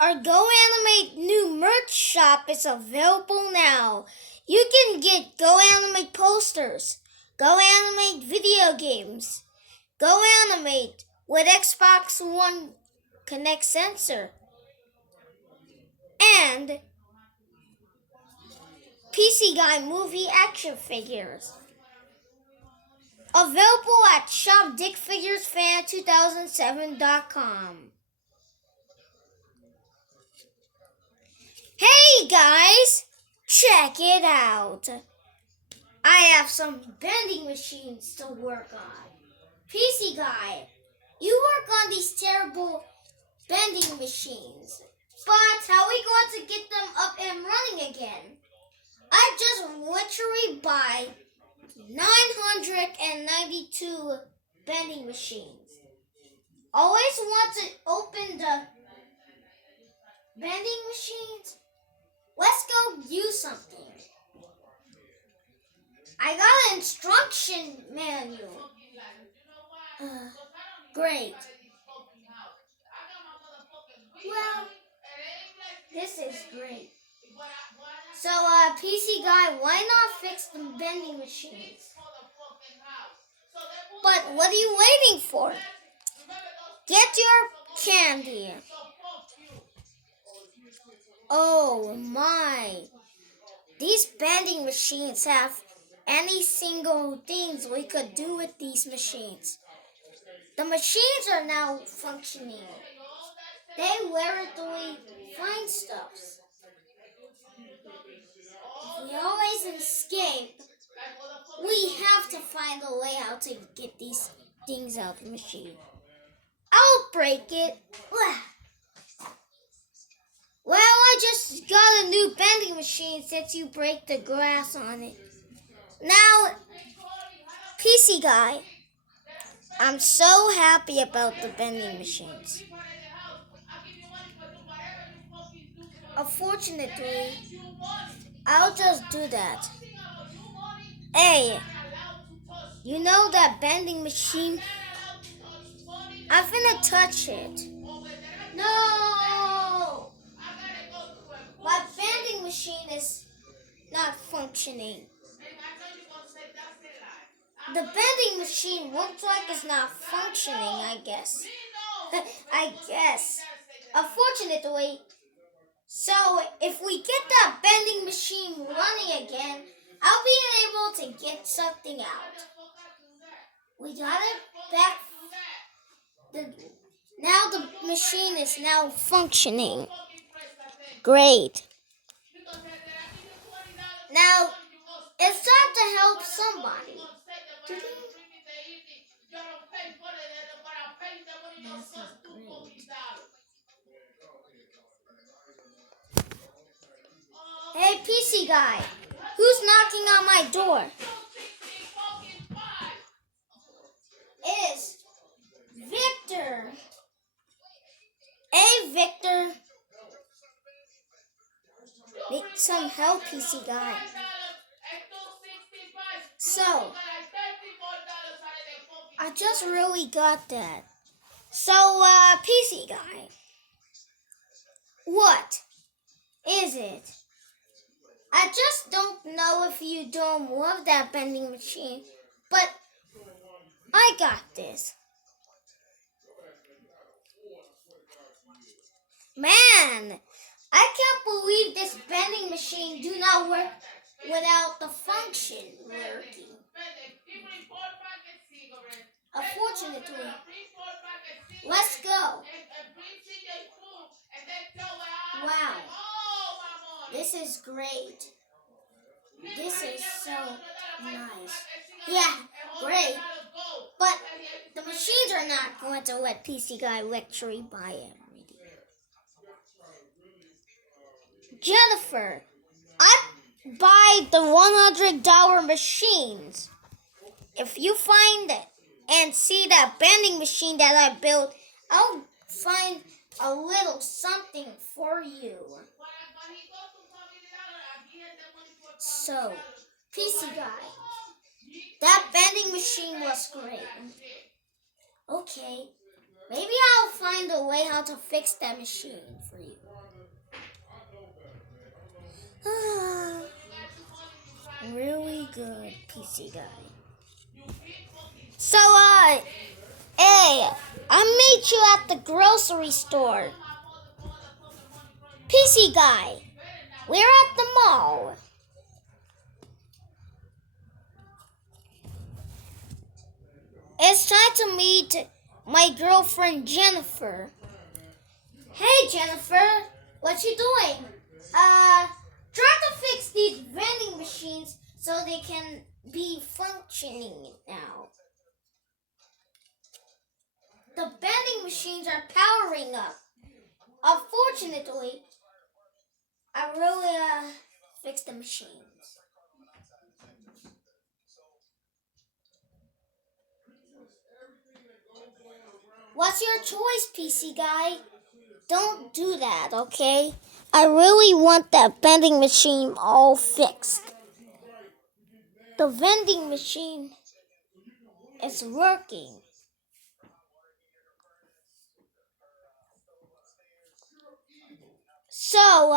Our GoAnimate new merch shop is available now. You can get GoAnimate posters, GoAnimate video games, GoAnimate with Xbox One Connect sensor, and PC Guy movie action figures. Available at shopdickfiguresfan2007.com. Hey guys, check it out. I have some vending machines to work on. PC Guy, you work on these terrible vending machines, but how are we going to get them up and running again? I just literally buy 992 vending machines. Always want to open the vending machines? Let's go use something. I got an instruction manual. Great. Well, this is great. So, PC Guy, why not fix the vending machines? But what are you waiting for? Get your candy. Oh my. These vending machines have any single things we could do with these machines. The machines are now functioning. They literally find stuff. We always escape. We have to find a way how to get these things out of the machine. I'll break it. Well, I just got a new vending machine since you break the grass on it. Now, PC Guy, I'm so happy about the vending machines. Unfortunately, I'll just do that. Hey, you know that vending machine? I'm finna touch it. No! My vending machine is not functioning. The vending machine looks like it's not functioning, I guess. I guess. Unfortunately, so if we get that vending machine running again, I'll be able to get something out. We got it back. Now the machine is now functioning. Great. Now, it's time to help somebody. Hey, PC Guy, who's knocking on my door? It's Victor. Hey, Victor. Need some help, PC Guy. So, I just really got that. So, PC Guy, what is it? I just don't know if you don't love that vending machine, but I got this. Man, I can't believe this vending machine do not work without the function working. Unfortunately, let's go. Wow, this is great. This is so nice. Yeah, great. But the machines are not going to let PC Guy literally buy it. Jennifer, I buy the $100 machines. If you find it and see that vending machine that I built, I'll find a little something for you. So, PC Guy, that vending machine was great. Okay, maybe I'll find a way how to fix that machine for you. Really good, PC guy. So, hey, I met you at the grocery store. PC guy, we're at the mall. It's time to meet my girlfriend Jennifer. Hey Jennifer, what you doing? Trying to fix these vending machines so they can be functioning now. The vending machines are powering up. Unfortunately, I really fixed the machines. What's your choice, PC guy? Don't do that, okay? I really want that vending machine all fixed. The vending machine is working. So,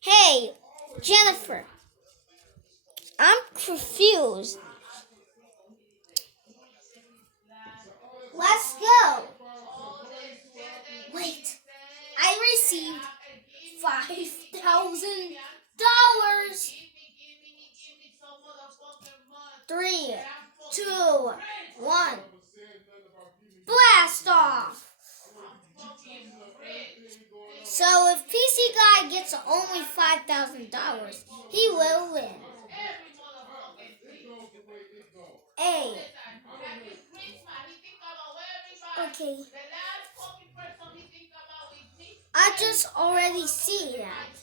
hey, Jennifer, I'm confused. Let's go. Wait, I received $5,000. 3, 2, 1. Blast off. So if PC Guy gets only $5,000, he will win. Hey. Okay. I just already see that.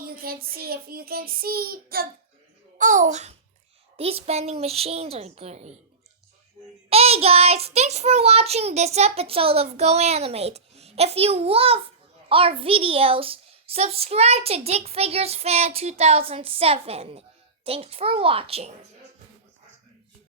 You can see if you can see the. Oh, these vending machines are great. Hey guys, thanks for watching this episode of GoAnimate. If you love our videos, subscribe to Dick Figures Fan 2007. Thanks for watching.